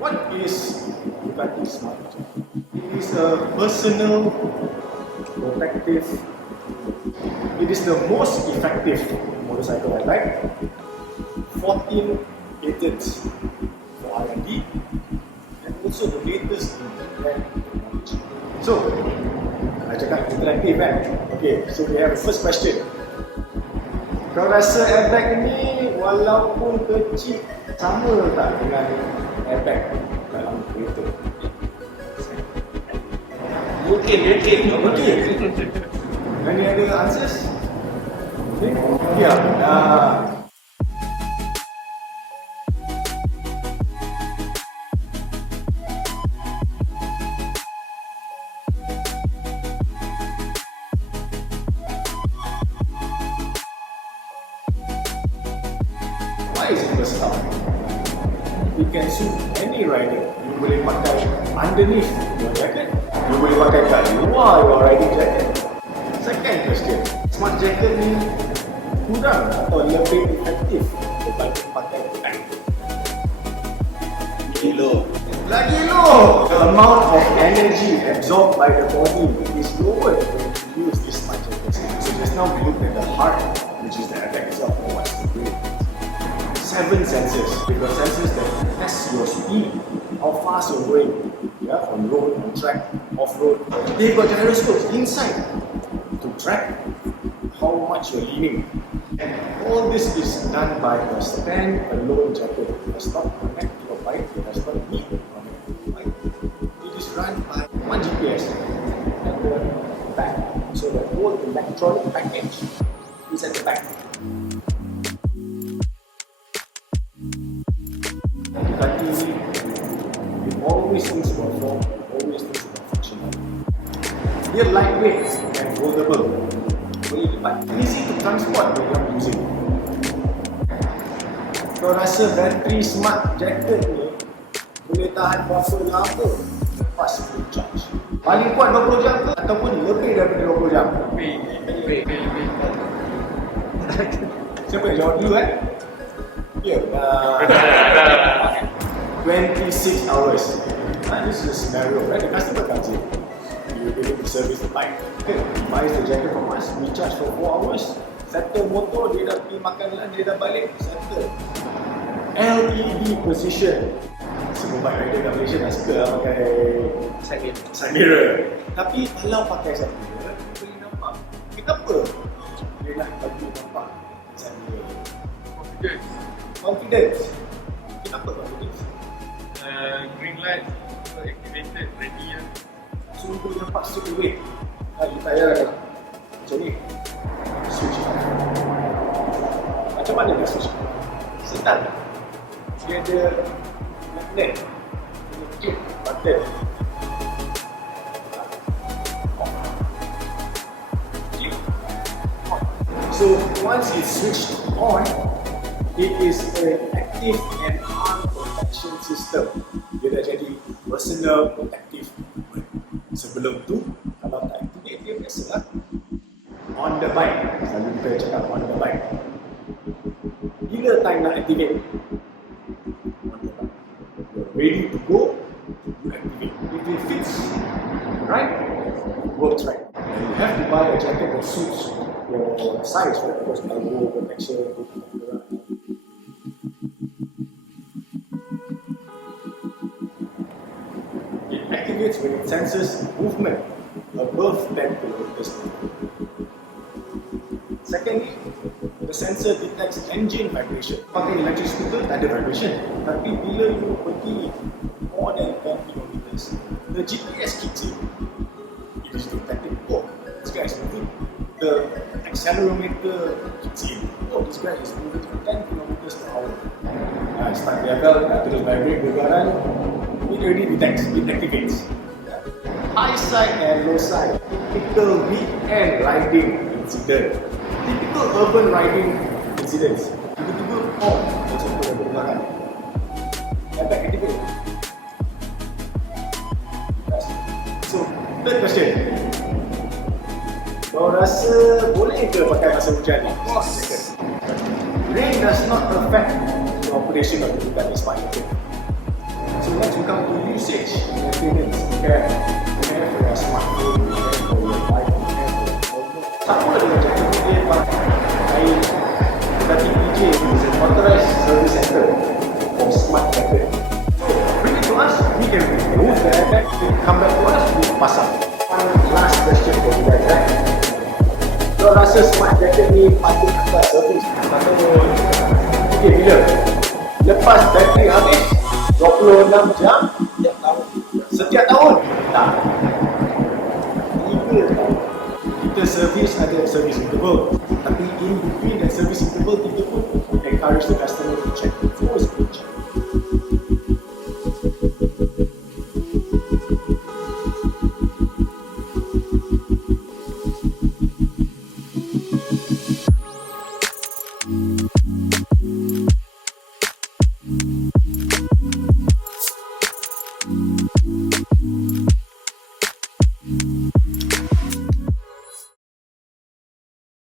What is Ducati Smart? It is a personal, protective, it is the most effective motorcycle I like. 14 patents for R&D and also the latest in brand technology. So, I cakap interaktif kan? Okay, so we have the first question. Kau rasa airbag ni walaupun kecil sama tak dengan airbag dalam kereta? Mungkin. Any other answers? Okay. Yeah. Why is it versatile? It can suit any rider. You boleh pakai underneath your jacket. You boleh pakai kat luar your riding jacket. Second question, smart jacket ni kurang atau lebih efektif daripada pakai tank? Lagi low! The amount of energy absorbed by the body is lower when you use this smart jacket. So just now we looked at the heart, which is the airbag itself. What's the weight? 7 sensors. We've got sensors that test your speed, how fast you're going, yeah, on road, on track, off-road. They've got gyroscopes inside to track how much you're leaning. And all this is done by a stand-alone jacket. It does not connect to a bike, it does not need to connect to a bike. It is run by one GPS at the back. So the whole electronic package is at the back. Ducati, it always thinks about form, always thinks about functionality. They're lightweight and foldable. Boleh lipat. Easy to transport when you're using it. Kau rasa bateri smart jacket ni boleh tahan berapa lama lepas full charge? Paling kuat 20 jam ke? Ataupun lebih daripada 20 jam? Lebih. Siapa yang jawab dulu Ya, 26 hours. This is a scenario where the customer comes in. You're willing to service the bike. Okay, buys the jacket from us, we charge for 4 hours. Settle motor, dia dah pergi makan lunch, dia dah balik, settle. LED position. Semua bike rider kat Malaysia dah suka pakai side mirror. Tapi kalau pakai side mirror, boleh nampak. Kenapa dia nak bagi nampak side mirror? Confidence. Kenapa confidence? Green light activated, ready ya. Sungguh nampak straight away. Kita payah macam ni. Switch off. Macam mana dia switch off? Senang. Dia ada magnet. Dia klik button. Klik. So once it's switched on, it is an active and arm protection system. Dia dah jadi personal protective equipment. Sebelum tu, kalau tak activate, dia biasalah on the bike. Selalu kita cakap on the bike. Bila time nak activate? On the bike. You're ready to go, you activate. If it fits right, it works right. And you have to buy a jacket that suits your size, right? Because elbow protection, it activates when it senses movement above 10 km/h. Secondly, the sensor detects engine vibration. Pakai electric scooter tak ada vibration, tapi bila you pergi more than 10 km, the GPS kicks in. It is detecting, oh, this guy is moving. The accelerometer kicks in. Oh, this guy is moving 10 km/h. Start level, terus vibrate bergaran. It already detects, it activates. High side and low side, typical weekend riding incident. Typical urban riding incidents. Tiba-tiba, oh, macam tu yang bergerak. Airbag activate. So, third question. Kau rasa boleh ke pakai masa hujan ni? Rain does not affect the operation of the Ducati Smart Jacket. So once you come to usage, maintenance, care for your smartphone, care for your bike, care for your phone. Sama dengan jaket ni dia pakai Ducati PJ is an authorized service center for smart jacket. So bring it to us, we can remove the airbag, come back to us, we pasang. One last question for you guys, right? Kau rasa smart jacket ni patut kita servis atau okay, bila? Lepas bateri habis 26 jam setiap tahun? Tak. 3 tahun. Kita servis ada servis interval. Tapi in between that service interval kita pun encourage the